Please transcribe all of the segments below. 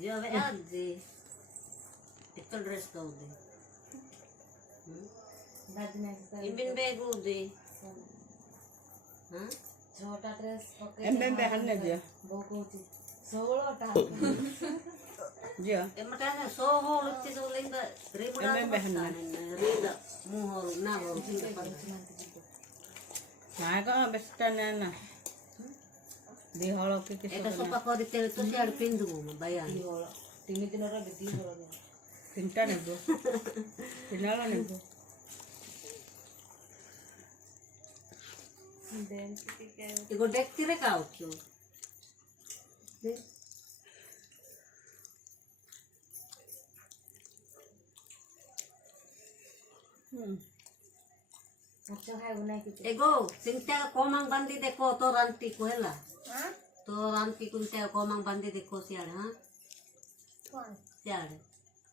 Dia vai adi. Itu dress kau deh. Imbin begu deh. छोटा dress M बहन दिया बोकोची 16 टा दिया Makanya so lucu so lingga ribu dah ribu muhor nabo singga pada. नाय का बेस्टन है ना दी हॉलो के किस Eka sopa kau di tel tu si ada pintu bayan. तीन दिन और बिती हो गया तिनटा नहीं दो तिनाला नहीं दो Igo dek tire kau tu. अच्छा है उन्हें की Ego singta komang bandi deko to ranti ko hela. To ranti kunta komang bandi deko si ada ha. कौन Si ada.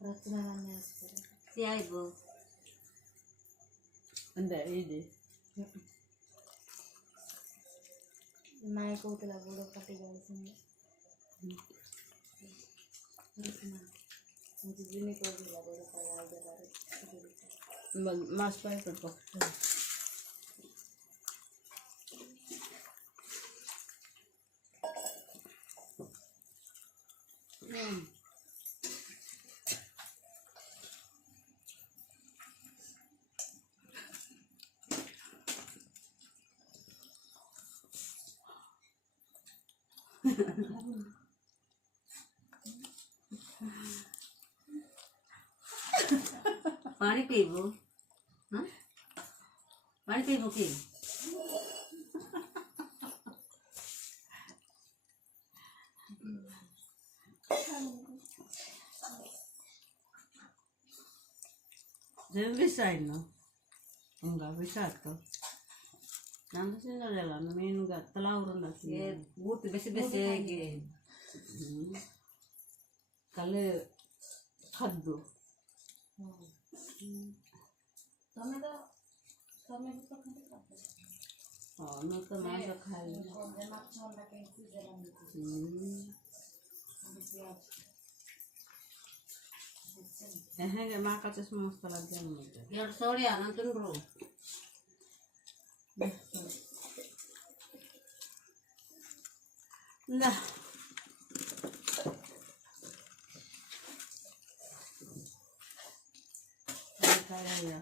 रचना ने उसको Si aibo. अंदर ये दे नाय को तो बोलो कटी गई सुन मुझे जिन्हें को भी लगे तो पढ़ाई दे रहे मास पाए कर को पानी पीबो हाँ पानी पीबो की जब bisa no enggak bisa tuh nanti sih nggak jalan main enggak telur enggak sih ये बहुत बेसे के कले खद्दू तमे तो खाते हाँ न तो मांस खाए कौन माछ छोड़ना के जरा हैं के माँ का चश्मा मस्त लग गया मुझे यार सॉरी आना तुम ब्रो ना खाया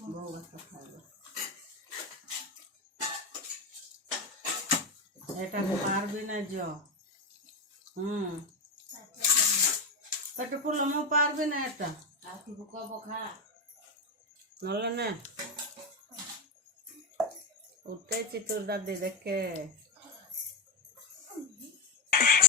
बहुत अच्छा खाया এটা পারবি না জ পেটে পড়লে মো পারবি না এটা आती बुका बखा নলে না উঠেছি তোর দাদি দেখে